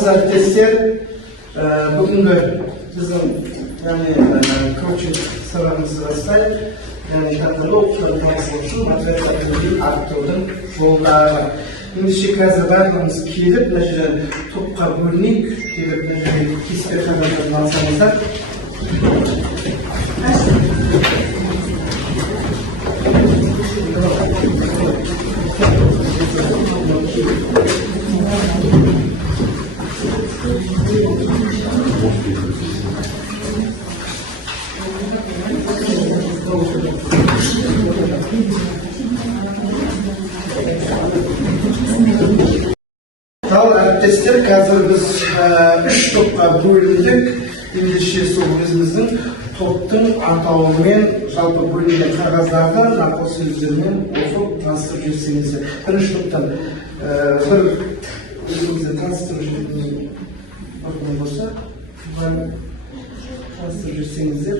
Aziz arkadaşlar, bugünkü bizim coaching sıramızı rastlayıp tanıdığı okuyan tanışmışım, matematik arttırdım yolları. Şimdi şekazı vermemiz kilidip, topka bölünük, kilidip, kispe kadar alsanızlar. Tamam arkadaşlar, hazır biz 3 topka bölündük. İngilizce sohbetimizin toptun atağымен жалпы бөлінген қағаздарды нақыл сөздермен оқып таныстырып жүрсеңіздер. Бірінші топтан бір өзіңізді таныстырып жүрген болса, таныстырып жүрсеңіздер.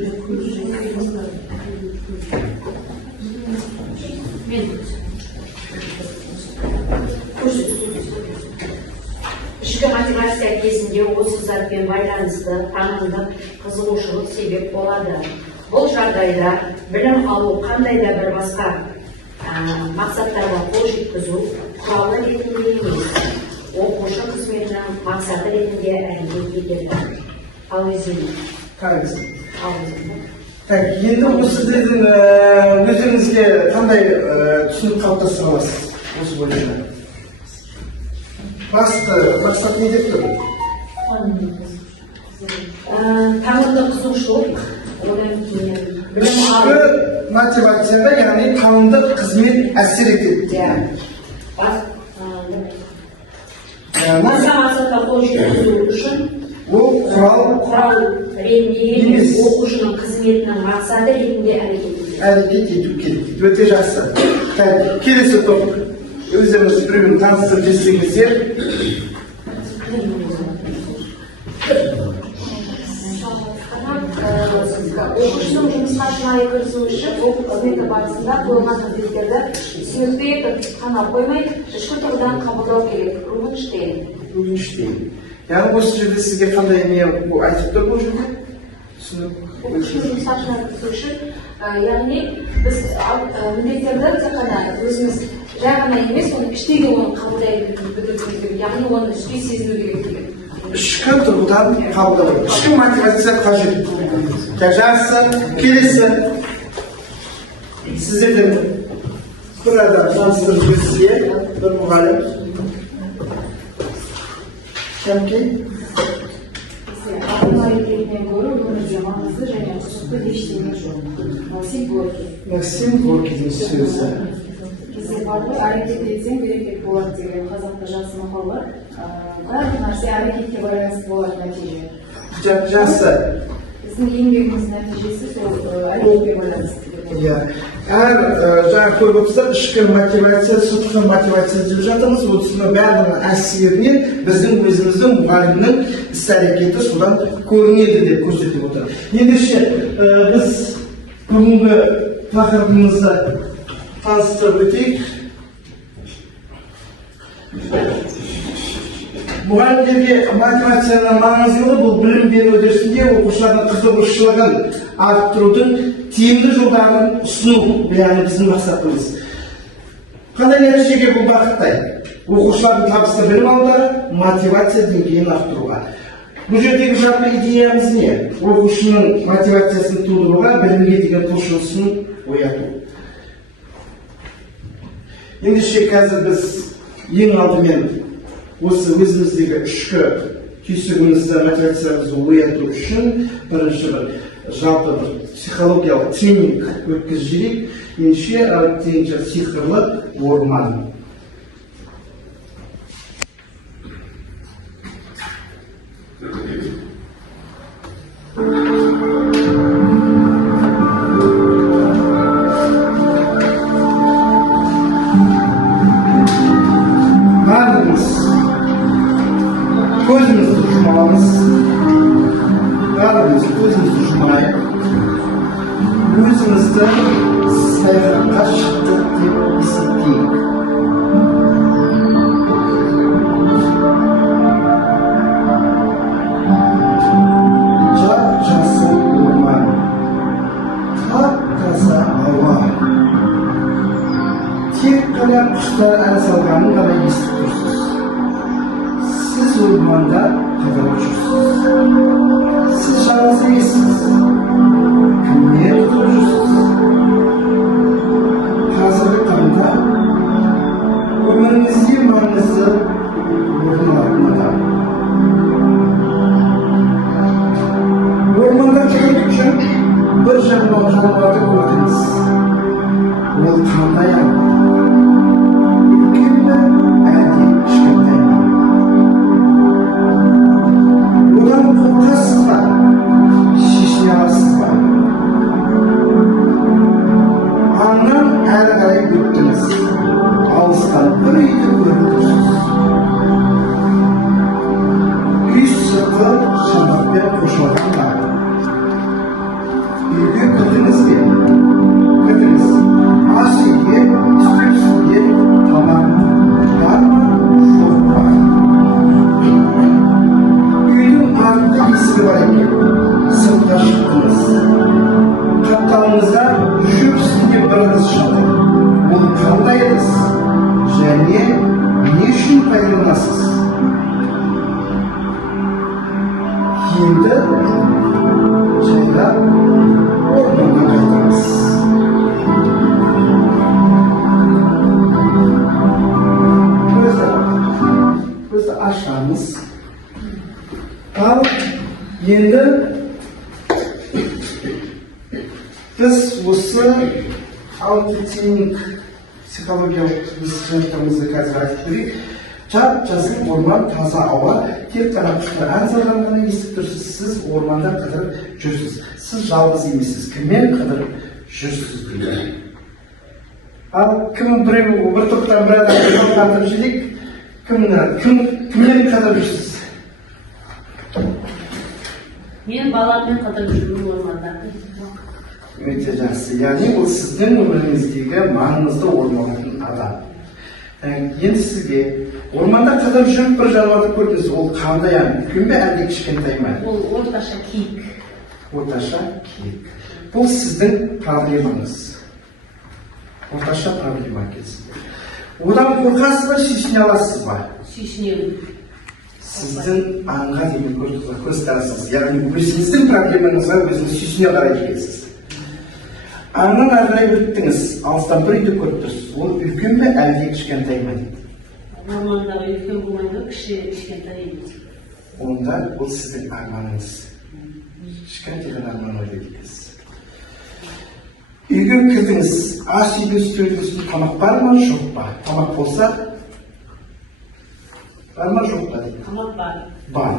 Ішкі мотивация кезінде осы затпен байланысты танымдық қызығушылық себеп болады. Бұл жағдайда білім алу қандай да бір басқа мақсаттарға қол жеткізу құралы ретінде емес, оқушы қызметінің мақсаты ретінде әрекет етеді. Ал Енді осы сіздің өзіңізге қандай түсінік қалыптастыра аласыз осы бойынша? Мақсат не деп тұр? Танымдық қызығушылық, одан кейін білім алу. Мотивацияда, яғни танымдық қызмет әсер етеді. Басқа мақсатқа қол жеткізу үшін ол құрал ретінде емес, оқушының қызметінің мақсаты ретінде әрекет ету керек. Өте жақсы. Келесі топ. Өздеріңіз біреуін таныстырып жіберсеңіздер. Оқушының жұмысқа шынайы кірісу үшін оқу қызметі барысында қойылған міндеттерді түсінікті етіп қана қоймай, ішкі тұрғыдан қабылдау керек. Рубинштейн. Яғни осы жерде сізге қандай не айтып тұр бұл жерде? Оқушының жұмысқа шынайы кірісу үшін, яғни біз міндеттерді тек қана өзіміз жай ғана емес, оны іштей де оны қабылдай білуіміз керек, яғни оны іштей сезіну керек. Ішкі тұрғыдан қабылдау, ішкі мотивация қажет. Жақсы, келесі сіздерден бір адам таныстырып жіберсе, бір мұғалім. Кәмке? Ақыл әрекетінен гөрі өмірде маңызды және қызықты ештеңе жоқ. Максим Горькийдің сөзі. Әрекет етсең берекет болады деген қазақта жақсы мақал бар. Барлық нәрсе әрекетке байланысты болады нәтиже. Жақсы. Біздің еңбегіміздің нәтижесі сол әрекетке байланысты. Жаңа көріп отырсақ, ішкі мотивация, сыртқы мотивация деп жатырмыз. Осының бәрінің әсерінен біздің өзіміздің мұғалімнің іс-әрекеті содан көрінеді деп көрсетіп отыр. Ендеше біз бүгінгі тақырыбымызды таныстырып өтейік. Мұғалімдерге мотивацияның маңыздылығы бұл білім беру үдерісінде оқушылардың қызығушылығын арттырудың тиімді жолдарын ұсыну, яғни біздің мақсатымыз. Қандай нәтижеге бұл бағыттай? Оқушылардың табысты білім алуға, мотивация деңгейін арттыруға. Бұл жердегі жалпы идеямыз не? Оқушының мотивациясын тудыруға, білімге деген құлшынысын ояту. Ендеше қазір біз ең алдымен осы өзіміздегі ішкі түйсігімізді, мотивациямызды ояту үшін бірінші бір жалпы бір психологиялық тренинг өткізіп жіберейік. Ендеше әріптейінше сиқырлы орман. Көзімізді жұмамыз, бәріміз көзімізді жұмайық, өзімізді саяхатқа шықтық деп есептейік. Hala kuşlar el salganın kadar естіп тұрсыз. Siz ormanda kadar uçursunuz. Siz жалғыз емессіз. Кіммен тұрып жүрсіз? Қазіргі таңда өміріңізде маңызды орын алатын адам. Орманда жүріп жүріп бір жануарды көрдіңіз. Ол қандай адам? Үлкен бе, әлде кішкентай ма? Одан қорқасыз ба? Шешіне аласыз ба? Аңнан әрі қарай өттіңіз. Алыстан бір үйді көріп тұрсыз. Үй сырты шаңырақпен қоршалған ба? Үйге кірдіңіз бе? Кірдіңіз. Ас үйге, үстел үстінде тамақ бар ма, жоқ па? Үйдің артқы есігі бар екен. Сыртқа шықтыңыз. Қапталыңызда шөп үстінде бір ыдыс жатыр. Ол қандай ыдыс? Және не үшін пайдаланасыз? Енді жайлап орманға қайтамыз. Көзді ашамыз. Ал енді біз осы аутотренинг психологиялық тренингімізді қазір айтып берейік. Жап-жасыл орман, таза ауа, тек қана құштар ән салған ғана естіп тұрсыз. Сіз орманда қыдырып жүрсіз. Сіз жалғыз емессіз. Кіммен қыдырып жүрсіз дейді. Ал кім біреу бір топтан бір адам тартып жүрейік. Кіммен қыдырып жүрсіз? Мен баламмен қыдырып жүрмін орманда. Өте жақсы. Яғни ол сіздің өміріңіздегі маңызды орын алатын адам. Енді сізге орманда қыдырып жүріп бір жануарды көрдіңіз. Ол қандай адам? Үлкен бе, әлде кішкентай ма? Ол орташа киік. Орташа киік. Бұл сіздің проблемаңыз. Орташа проблема кезінде. Одан қорқасыз ба, шешіне аласыз ба? Шешінемін. Сіздің аңға деген көзқарасыңыз. Яғни өзіңіздің проблемаңызға өзіңіз шешіне қарай жүресіз. Аңнан ары қарай өттіңіз, алыстан бір үйді көріп тұрсыз. Ол үлкен бе, әлде кішкентай ма дейді? Ормандағы үлкен болмайды, кішкентай емес. Онда бұл сіздің арманыңыз. Кішкентай ғана арман ойлайсыз. Үйге кірдіңіз, ас үйде үстелдің үстінде тамақ бар ма, жоқ па? Тамақ болса, бар ма, жоқ па дейді. Тамақ бар. Бар.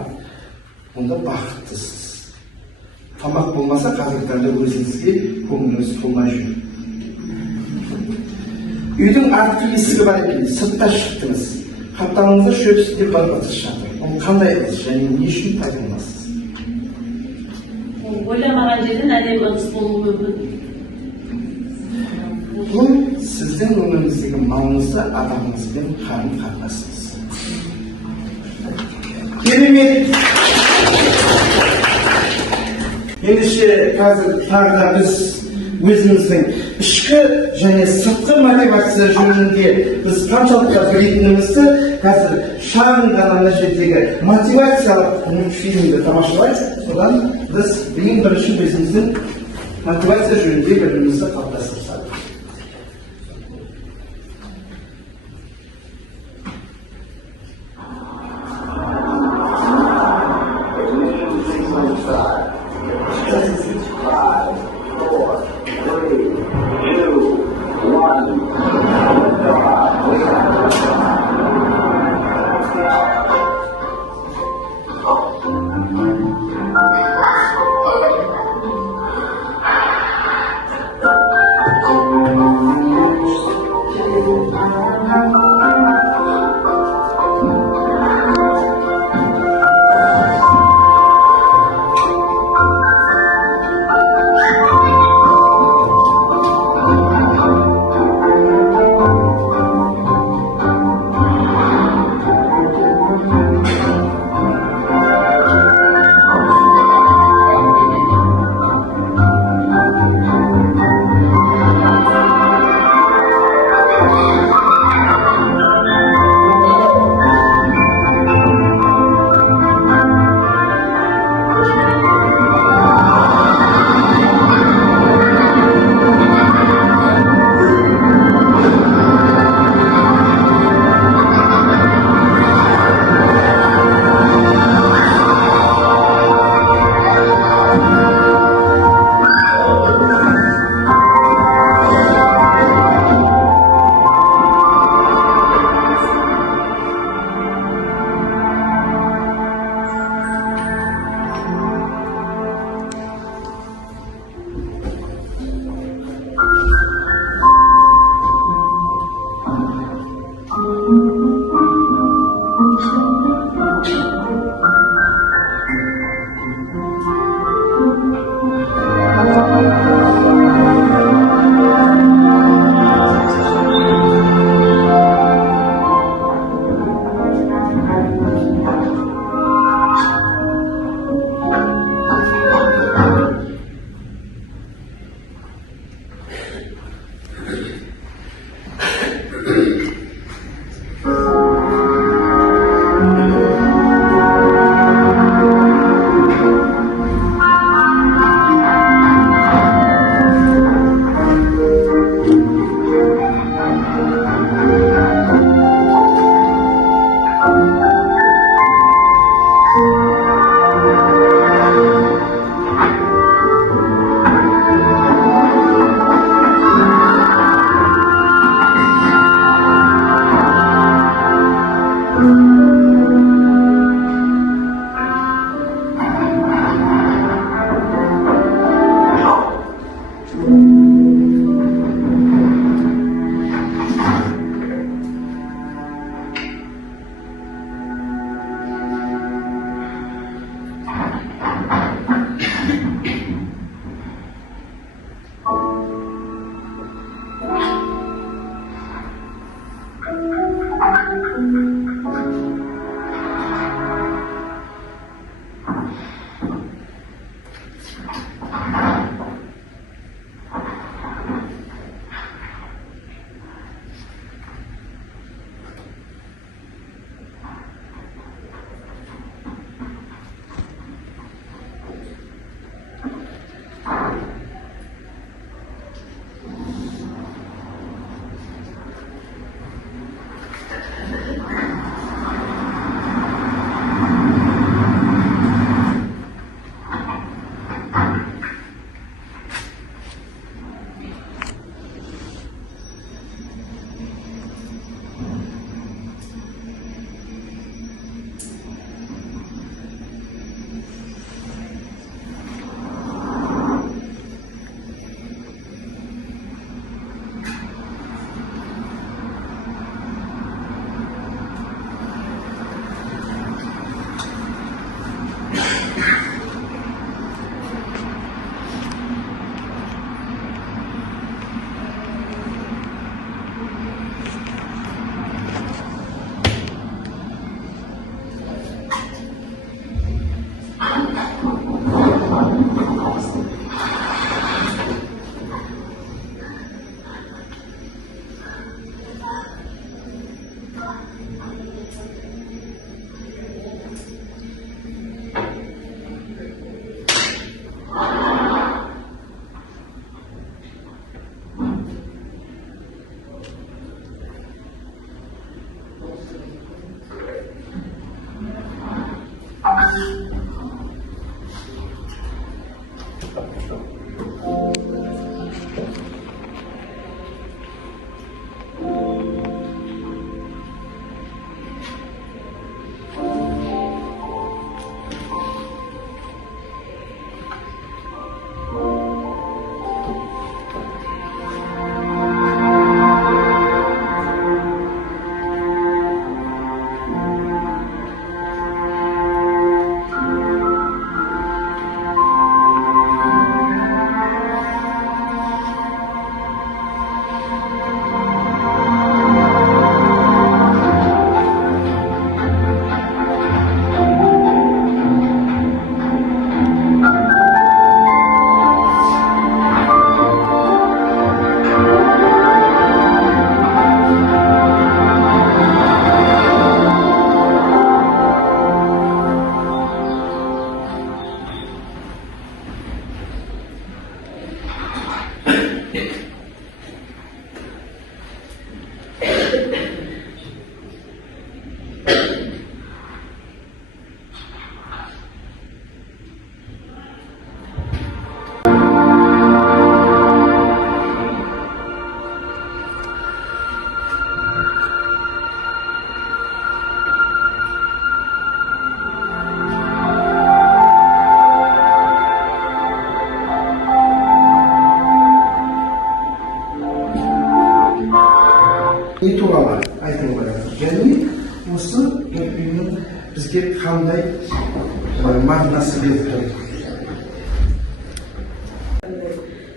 Онда бақыттысыз. Тамақ болмаса, қазіргі таңда өзіңізге көңіліңіз толмай жүр. Үйдің артқы есігі бар екен, сыртқа шықтыңыз. Қапталыңызда шөп үстінде бір ыдыс жатыр. Ол қандай ыдыс және не үшін пайдаланасыз? Ойламаған жерден әдемі ыдыс болуы мүмкін. Бұл сіздің өміріңіздегі маңызды адамыңызбен қарым-қатынасыңыз. Керемет! Ендеше қазір тағы да біз өзіміздің ішкі және сыртқы мотивация жөнінде біз қаншалықты білетінімізді қазір шағын ғана мына жердегі мотивациялық мультфильмді тамашалайық. Содан біз ең бірінші өзіміздің мотивация жөнінде білімімізді қалыптастырсақ. не туралы айтылып жатыр және осы әліпбидің бізге қандай мағынасы беріп тұр.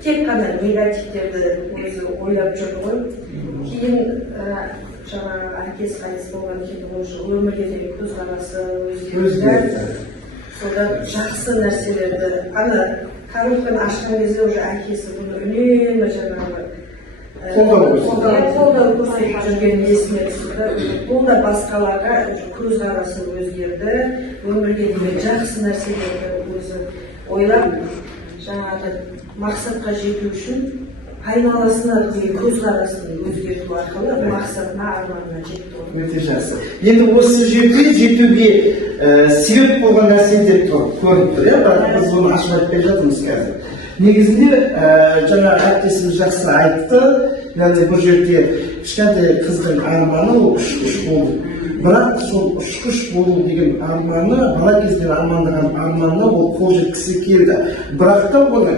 Тек қана негативтерді өзі ойлап жүрді ғой. Кейін жаңағы әкесі қайтыс болған кейін уже өмірге деген көзқарасы өзгерді. Содан жақсы нәрселерді ана коробканы ашқан кезде уже әкесі бұны үнемі жаңағы қолдау көрсетіп жүрген есіне түсті. Бұл да басқаларға көзқарасы өзгерді. Өмірге деген жақсы нәрселерді өзі ойлап жаңағы мақсатқа жету үшін айналасына деген көзқарасын өзгерту арқылы мақсатына арманына жетті. Өте жақсы. Енді осы жерде жетуге себеп болған нәрселер көрініп тұр, бірақ біз оны ашып айтпай жатырмыз қазір. Негізінде жаңа әріптесіміз жақсы айтты, яғни бұл жерде кішкентай қыздың арманы ол ұшқыш болу. Бірақ сол ұшқыш болу деген арманы, бала кезден армандаған арманы ол қол жеткісі келді. Бірақ та оның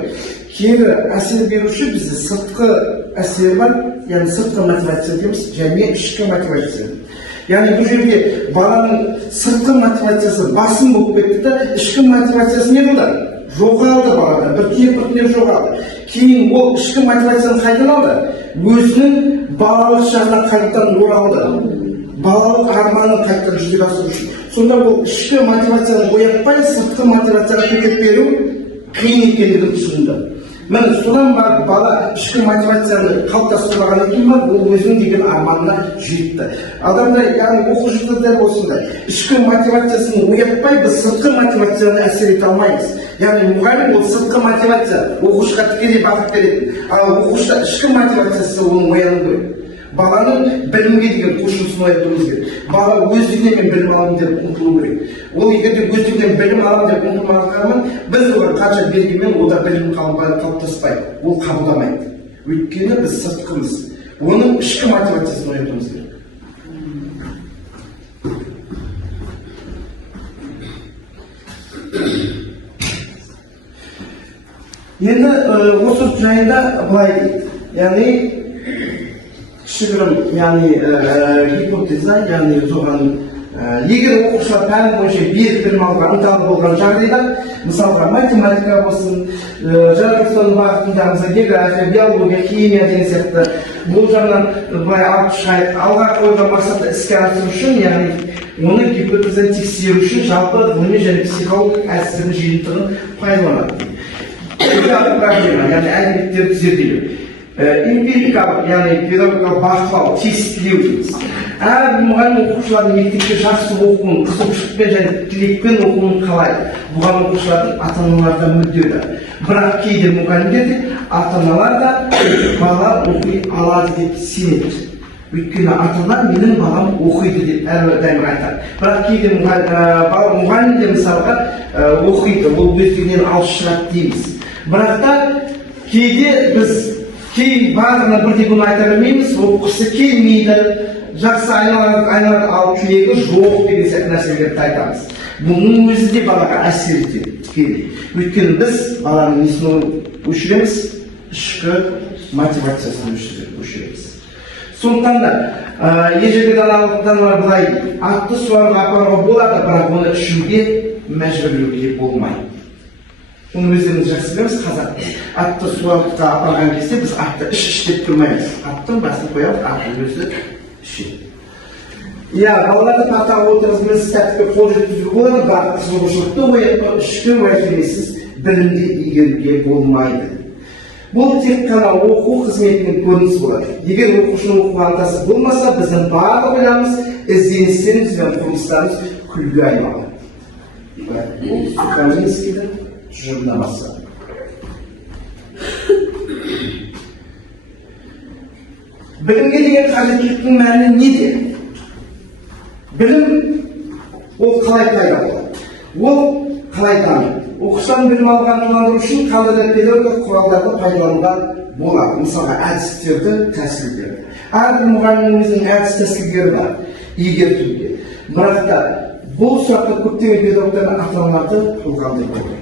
кері әсер беруші бізде сыртқы әсер бар, яғни сыртқы мотивация дейміз, және ішкі мотивация. Яғни бұл жерде баланың сыртқы мотивациясы басым болып кетті де, ішкі мотивациясы не болды? Жоғалды балада, біртінеп жоғалды. Кейін ол ішкі мотивацияны қайдан алды? Өзінің балалық жағына қайтадан оралды. Балалық арманын қайтадан жүзеге асыру үшін. Сонда ол ішкі мотивацияны оятпай, сыртқы мотивацияны көтеп беру қиын екендігін түсінді. Міне содан бар бала ішкі мотивацияны қалыптастырғаннан кейін бар, ол өзінің деген арманына жетті. Адамда, яғни оқушыда дәл осындай. Ішкі мотивациясын оятпай, біз сыртқы мотивацияны әсер ете алмаймыз. Яғни мұғалім ол сыртқы мотивация, оқушыға тікелей бағыт береді. Ал оқушыда ішкі мотивациясы оның ояну керек. Баланың білімге деген құлшынысын оятуымыз керек. Бала өздігінен мен білім аламын деп ұмтылу керек. Ол егерде өздігінен білім аламын деп ұмтылмағанмен, біз оған қанша бергенмен ода білім қалыптаспайды. Ол қабылдамайды. Өйткені біз сыртқымыз. Оның ішкі мотивациясын оятуымыз керек. Енді осы жайында былай дейді. Яғни кішігірім, яғни гипотеза, яғни соған егер оқушылар пән бойынша берік білім алуға ынталы болған жағдайда, мысалға математика болсын, жаратылыстану бағытындағымызда география, биология, химия деген сияқты бұл жағынан былай алып шығайық, алға қойған мақсатты іске асыру үшін, яғни оны гипотезаны тексеру үшін жалпы ғылыми және психологиялық әдістердің жиынтығын пайдаланады. Проблема, яғни әдебиеттерді зерделеу. Эмпирикалық, яғни педагогикалық бақылау, тестілеу дейміз. Әр мұғалім оқушылардың мектепте жақсы оқуын, қызығушылықпен және тілекпен оқуын қалайды. Бұған оқушылардың ата-аналары да мүдделі. Бірақ кейде мұғалімдерде ата-аналар да бала оқи алады деп сенеді. Өйткені ата-ана менің балам оқиды деп әрдайым айтады. Бірақ кейде мұғалім де мысалға оқиды, ол өздігінен алыс шығады дейміз. Бірақ та кейде біз кей барлығына бірдей бұны айта бермейміз, оқысы келмейді, жақсы айналады, ал тілегі жоқ деген сияқты нәрселерді айтамыз. Бұның өзі де балаға әсер етеді тікелей. Өйткені біз баланың несін өшіреміз, ішкі мотивациясын өшіреміз. Сондықтан да ежелгі даналықтан былай атты суаруға апаруға болады, бірақ оны ішуге мәжбүрлеуге болмайды. Оны өздеріңіз жақсы білеміз, қазақ атты суалыққа апарған кезде біз атты іш деп тұрмаймыз. Аттың басын қоямыз, аттың өзі ішеді. Балаларды тақтаға отырғызбен тәртіпке қол жеткізуге болады, бірақ қызығушылықты оятпай, ішкі уәждемесіз білімді игеруге болмайды. Бұл тек қана оқу қызметінің көрінісі болады. Егер оқушының оқу ынтасы болмаса, біздің барлық ойларымыз, ізденістеріміз бен құрылыстарымыз күлге айналады. Бұл Сухомлинскийдің тұжырымдамасы. Білімге деген қажеттіліктің мәні неде? Білім ол қалай пайда болады? Ол қалай дамиды? Оқушыдан білім алған тұлғандыру үшін қандай да педагогикалық құралдарды пайдалануға болады. Мысалға әдістерді, тәсілдерді. Әрбір мұғалімнің өзінің әдіс тәсілдері бар, игертуге. Бірақ та бұл сұрақта көптеген педагогтардың ата-аналарды қозғалдырып отыр.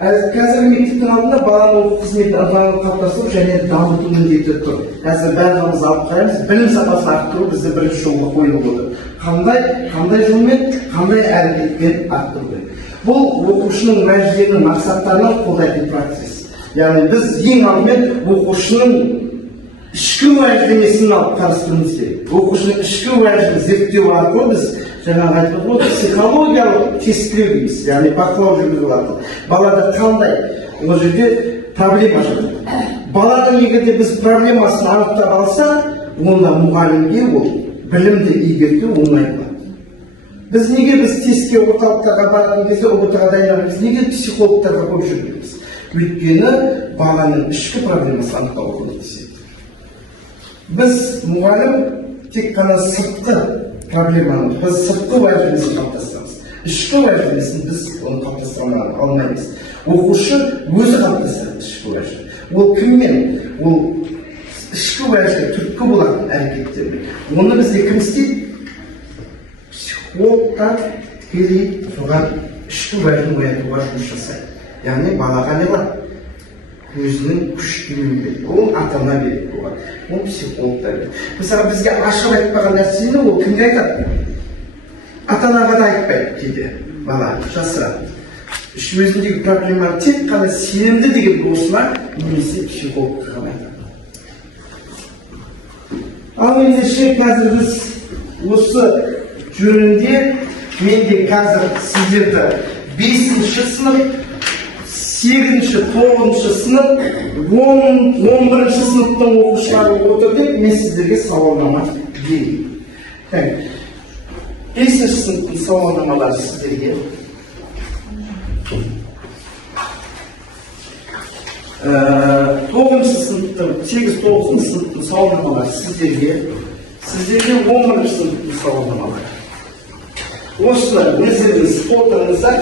Қазір мектептің алдында баланың оқу қызметін қалыптастыру және дамыту міндеті тұр. Қазір барлығымыз алып қараймыз, білім сапасын арттыру бізді бірінші жолға қойылып отыр. Қандай жолмен, қандай әрекетпен арттыру керек. Бұл оқушының уәждерінің мақсаттарынан қолдайтын процесс. Яғни біз ең алдымен оқушының ішкі уәждемесін алып қарастыруымыз керек. Оқушының ішкі уәжін зерттеу арқылы біз жаңағы айтып отырмыз, психологиялық тестілеу дейміз, яғни бақылау жүргізу арқылы. Балада қандай, ол жерде проблема жатыр. Баланың егерде біз проблемасын анықтап алса, онда мұғалімге ол білімді игерту оңай болады. Біз неге тестке орталықтарға барған кезде ұбт-ға дайындаймыз, неге психологтарға көп жүрмейміз? Өйткені баланың ішкі проблемасын анықтау көмектеседі. Біз мұғалім тек қана сыртқы проблеманы, біз сыртқы уәждемесін қалыптастырамыз. Ішкі уәждемесін біз оны қалыптастыра алмаймыз. Оқушы өзі қалыптастырады ішкі уәжді. Ол кіммен? Ол ішкі уәжді түрткі болатын әрекеттермен. Оны бізде кім істейді? Психологтар тікелей соған ішкі уәжін оятуға жұмыс жасайды. Яғни балаға не бар? Өзінің күш-күйін береді. Ол ата-ана береді оған. Ол психологтар береді. Мысалы бізге ашық айтпаған нәрсені ол кімге айтады? Ата-анаға да айтпайды кейде. Бала жасырады. Өзіндегі проблеманы тек қана сенімді деген досына немесе психологқа ғана айтады. Ал ендеше қазір біз осы жөнінде менде қазір сіздерді 5-ші сынып, 8-ші, 9-ші сынып, 11-ші сыныптың оқушылары отыр деп мен сіздерге сауалнама берейін. 5-ші сыныптың сауалнамалары сіздерге. 9-ші сыныптың, 8-9 сыныптың сауалнамалары сіздерге. Сіздерге 11-ші сыныптың сауалнамалары. Осыны өздеріңіз толтырыңыздар.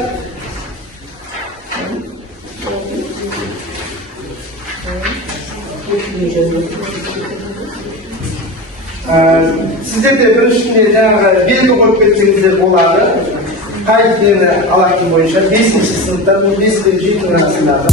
Сіздерде біріншіне жаңағы белгі қойып кетсеңіздер болады. Қайтені алатын бойынша 5-ші сыныптар, 5-7 арасындағы.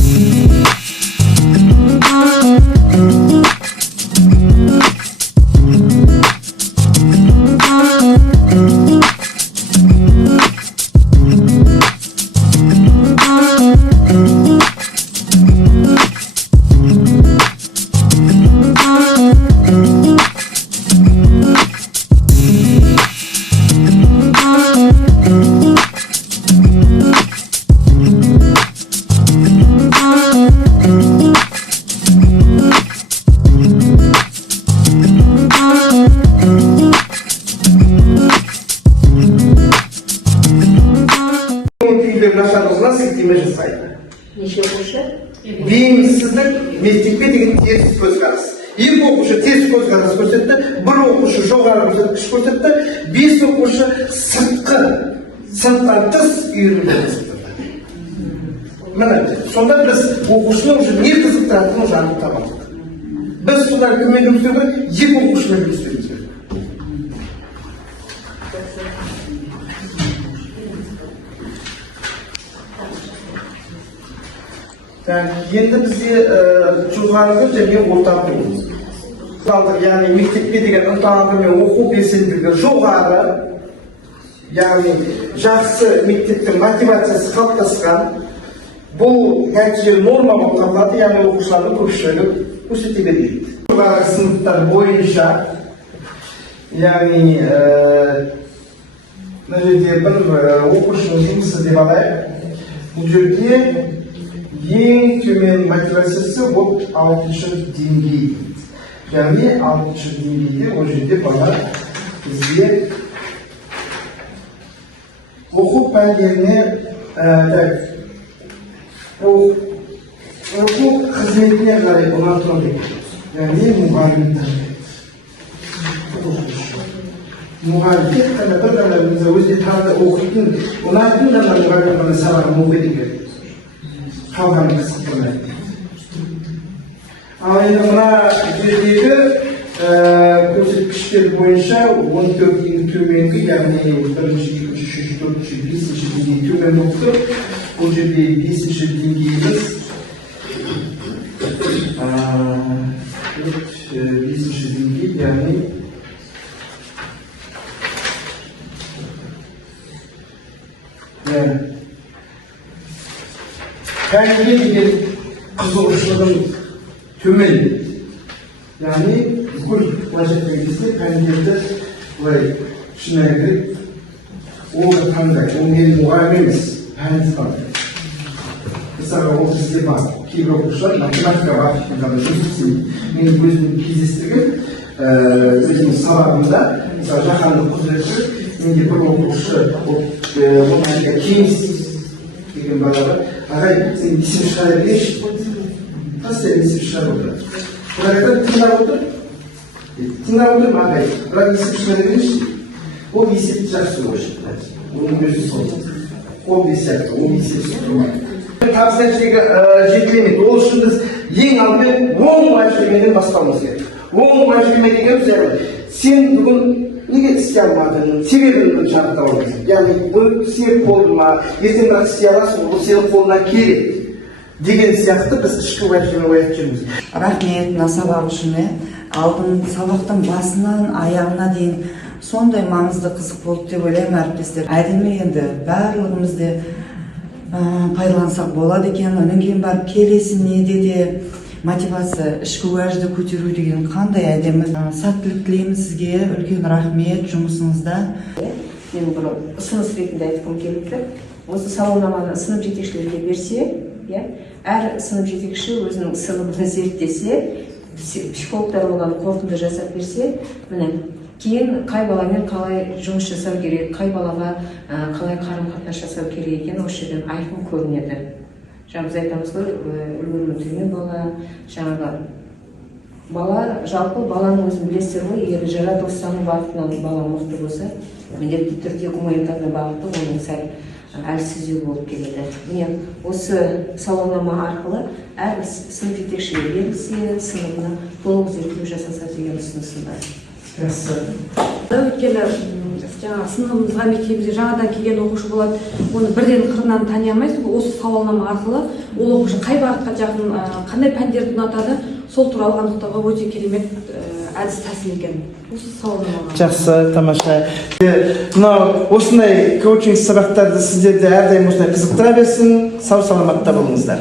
Бейімсіздік мектепке деген теріс көзқарас. Екі оқушы теріс көзқарас көрсетті, бір оқушы жоғары көрсеткіш көрсетті, 5 оқушы сыртқы, сыныптан тыс үйіріліп көрсетті. Міне, сонда біз оқушының не қызықтыратынын жаңып табадық. Біз солар кіммен жұмыс істеу керек? 2 оқушымен жұмыс істеуіміз керек. Енді бізде жоғарғы және ортақ білім. Яғни мектепке деген ынталандыру мен оқу белсенділігі жоғары, яғни жақсы мектептің мотивациясы қалыптасқан, бұл нәтиже норма болып табылады, яғни оқушылардың көпшілігі көрсете береді. Жоғарғы сыныптар бойынша, яғни мына жерде бір оқушының жұмысы деп алайық. Бұл жерде ең төмен мотивациясы бұл 6-шы деңгей. Яғни 6-шы деңгейде ол жерде бала бізге оқу пәндеріне оқу қызметіне қарай ұнату керек. Яғни мұғалімді. Мұғалім тек қана бір ғана өзіне тарда оқитын, ұнайтын ғана мұғалім ғана сабағын оқиды керек. Қалған қысқырмайды. Ал енді мына жердегі көрсеткіштер бойынша 14 ең төменгі, яғни 1-ші, 2-ші, 3-ші, 4-ші, 5-ші деңгей төмен болып тұр. бұл жерде 5-ші деңгейіміз 5-ші деңгей, яғни пәнге деген қызығушылығын төмен. Яғни бүкіл былай жеткен кезде пәндерді былай шынайы керек, ол қандай, ол менің мұғалім емес, пәнді қандай. Мысалға ол бізде бар, кейбір оқушылар математика бар екендігі жұмыс істемейді. Мен өзім кездестірген өзімнің сабағымда, мысалы жаһандық құзыретші, менде бір оқушы кейінс деген балаға, ағай, сен есеп шығара берейінші. Қастай есеп шығарып отыр. Бірақ тыңдап отыр, ағай, бірақ есеп шығара берейінші. Ол есепті жақсы ойшы. Оның өзі сол. Ол есепті тұрмайды. Табыс нәтижеге жетілемейді. Ол үшін біз ең алдымен оң уәждемеден бастауымыз керек. Оң уәждеме дегеніміз яғни сен бүгін неге істей алмадың, себебін шарттап алыңыз. Яғни бұл себеп болды ма, ертең бірақ істей аласың, бұл сенің қолыңнан келеді деген сияқты біз ішкі уәждеме қоятын жүрміз. Рахмет мына сабақ үшін. Алдын сабақтың басынан аяғына дейін сондай маңызды қызық болды деп ойлаймын әріптестер. Әдемі енді барлығымыз де пайдалансақ болады екен. Одан кейін барып келесіне де мотивация, ішкі уәжді көтеру деген қандай әдемі. Сәттілік тілеймін сізге, үлкен рахмет жұмысыңызда. Мен бір ұсыныс ретінде айтқым келіпті. Осы сауалнаманы сынып жетекшілерге берсе, әр сынып жетекші өзінің сыныбын зерттесе, психологтар оған қорытынды жасап берсе, міне кейін қай баламен қалай жұмыс жасау керек, қай балаға қалай қарым-қатынас жасау керек екен осы жерден айқын көрінеді. Жаңа біз айтамыз ғой, үлгерімі төмен бала, жаңағы бала, жалпы баланың өзін білесіздер ғой, егер жаратылыстану бағытынан бала мықты болса, міндетті түрде гуманитарлы бағыты оның сәл әлсіздеу болып келеді. Міне осы сауалнама арқылы әр сынып жетекшіге берілсе, сыныбына толық зерттеу жасаса деген ұсынысым бар. Өйткені жаңағы сыныбымызға мектебімізге жаңадан келген оқушы болады, оны бірден қырынан тани алмайсыз. Осы сауалнама арқылы ол оқушы қай бағытқа жақын, қандай пәндерді ұнатады, сол туралы анықтауға өте керемет әдіс тәсіл екен. Осы сауалнама. Жақсы, тамаша. Мынау осындай коучинг сабақтарды сіздерде әрдайым осындай қызықтыра берсін. Сау саламатта болыңыздар.